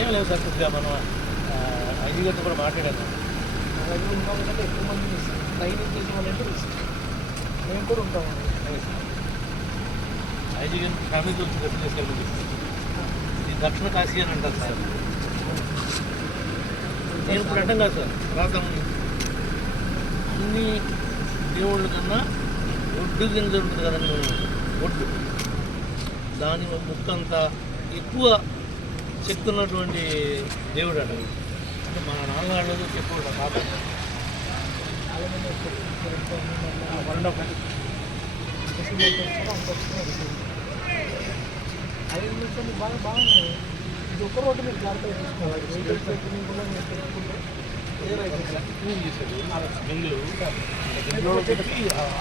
ఏం లేవు సార్. కొద్దిగా మనం ఐదు గంటలు కూడా మాట్లాడాను. నా దగ్గర ఉన్న వాళ్ళకంటే ఎక్కువ మంది ట్రైనింగ్ చేసిన వాళ్ళంటే మేము కూడా ఉంటామండి. ఐదు గంటల ఫ్యామిలీతో వచ్చి దర్శనం చేసుకెళ్ళమని చెప్తాను. ఇది దక్షిణ కాశీ అని అంటారు సార్. నేను ఇప్పుడు అంటాం కాదు సార్. రాసాము అన్ని దేవుళ్ళ కన్నా ఒడ్డు కింద ఉంటుంది కదండి, ఒడ్డు దాని ముక్కంతా ఎక్కువ శక్తి ఉన్నటువంటి దేవుడు అంట. అంటే మన నాన్నగాళ్ళు చెప్పు పాప అది బాగా బాగున్నాయి. ఇది ఒక్క రోడ్డు మీరు జాగ్రత్తగా చూసుకోవాలి. క్లీన్ చేశాడు బెంగుళూరు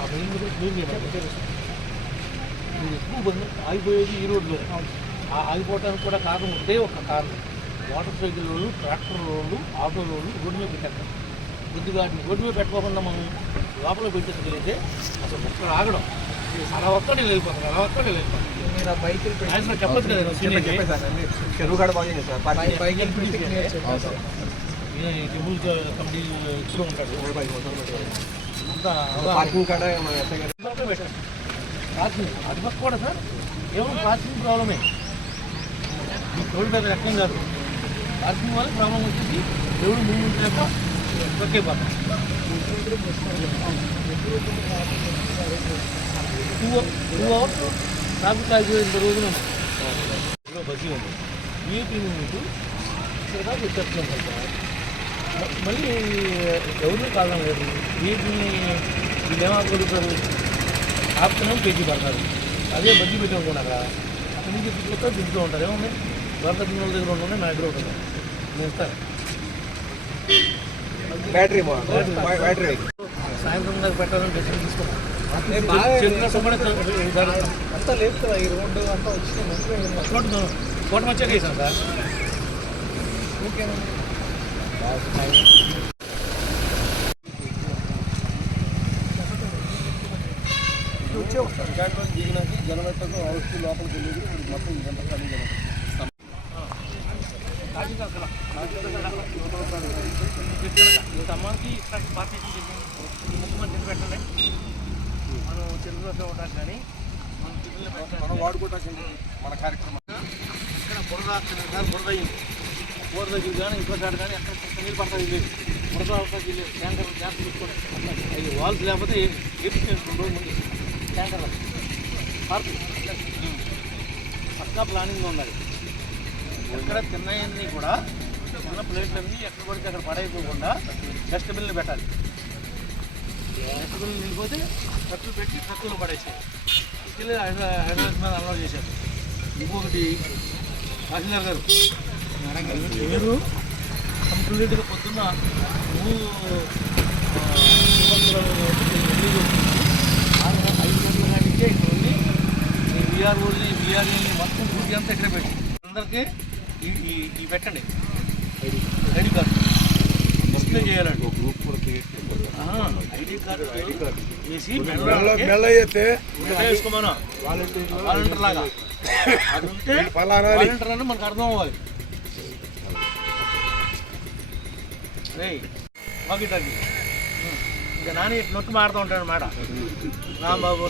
ఆ బెంగుళూరు క్లీన్ చేయమని ఎక్కువ బండి ఆగిపోయేది ఈ రోడ్లో. ఆగిపోవడానికి కూడా కారణం ఉంటే ఒక కారణం, మోటార్ సైకిల్ రోడ్లు, ట్రాక్టర్ రోడ్లు, ఆటో రోడ్లు రోడ్డు మీద పెట్టేస్తాం. కొద్దిగా రోడ్డు మీద పెట్టుకోకుండా మనం లోపల పెట్టేసుకెళ్తే అసలు ఒక్కడ ఆగడం అలా ఒక్కడే వెళ్ళిపోతాం, అలా ఒక్కడే వెళ్ళిపోతాం. మీరు ఆ బైకులు చెప్పచ్చు కదా చెరువు కాడ బాగుంది సార్. టెంపుల్ కమిటీ ఇస్తూ ఉంటాడు. పార్కింగ్ కాడ పార్కింగ్ అది పక్క కూడా సార్ కేవలం పార్కింగ్ ప్రాబ్లమే. రోడ్డు మీద రకం కాదు, పార్కింగ్ వల్ల ప్రాబ్లం వచ్చేసి దేవుడు మూమెంట్ లేక ఒకే పోతాం. 2 hours ట్రాఫిక్ ఆగిపోయిన రోజున బస్సు ఉంది. వీఐపీ మూమెంట్ ఇక్కడ దాకా వచ్చేస్తున్నాం సార్. మళ్ళీ ఎవరిని కారణం లేదు. వీటిని వీళ్ళు ఏమనుకుంటారు, ఆప్షన్ పేజీ పడతారు. అదే బజ్జీ పెట్టి అనుకున్నారా అక్కడి నుంచి తిప్పుతో దింపుతూ ఉంటారు. ఏమన్నా వరద పిల్లల దగ్గర ఉంటుండే నా దగ్గర ఉంటుంది, నేను ఇస్తాను. బ్యాటరీ సాయంత్రం దాకా పెట్టాలని డెసిషన్ తీసుకున్నాను. అంతా లేదు కదా, ఈ రోడ్డు అంతా వచ్చింది. కోట మధ్య వేసాను సార్. ఓకేనా వచ్చే వస్తారు దిగినాకి జనవెట్టకు అవస్థ లోపలికి వెళ్ళేది మొత్తం ఇదంతా ఖాళీ జనం. అమ్మాకి పార్టీ ముఖ్యమంత్రి పెట్టండి. మనం తెలుగులో ఉండడానికి కానీ మనం వాడుకోవటానికి మన కార్యక్రమం ఇక్కడ బురద సార్, బురద అయింది. బురద దగ్గర కానీ ఇంకో కాడ కానీ అక్కడ నీళ్ళు పడతాయి. బురద అవసరం ట్యాంకర్ జాగ్రత్త చూసుకోండి. అవి వాల్స్ లేకపోతే ఏపించుకుంటుంది రోజు ముందు ట్యాంకర్లు పార్కు పక్కా ప్లానింగ్గా ఉండాలి. ఎక్కడ తిన్నాయన్నీ కూడా చిన్న ప్లేట్లన్నీ ఎక్కడ పడితే అక్కడ పడైపోకుండా డస్ట్బిన్లు పెట్టాలి. డస్ట్బిన్లు నిండిపోతే ట్రక్కులు పెట్టి ట్రక్కులు పడేసాయి. తీసుకెళ్ళి హైదరాబాద్ మీద అలవాటు చేశారు. ఇంకొకటి తహసీల్దార్ గారు మీరు కంప్లీట్గా పొద్దున్న 5 గంటల కానించే ఇక్కడ ఉంది. విఆర్ఓని విఆర్ఏని మొత్తం పూర్తి అంతా ఇక్కడ పెట్టి అందరికీ ఇవి పెట్టండి. ఐడి కార్డు డిస్ప్లే చేయాలండి. గ్రూప్ కూడా క్రియేట్ ఐడి కార్డు వేసి వేసుకోమను వాలంటీర్ లాగా. అది ఉంటే వాలంటీర్ అని మనకు అర్థం అవ్వాలి. వాకి టాకి ఇంకా నాని నొక్కి మాడుతూ ఉంటాడు మాట. నా బాబు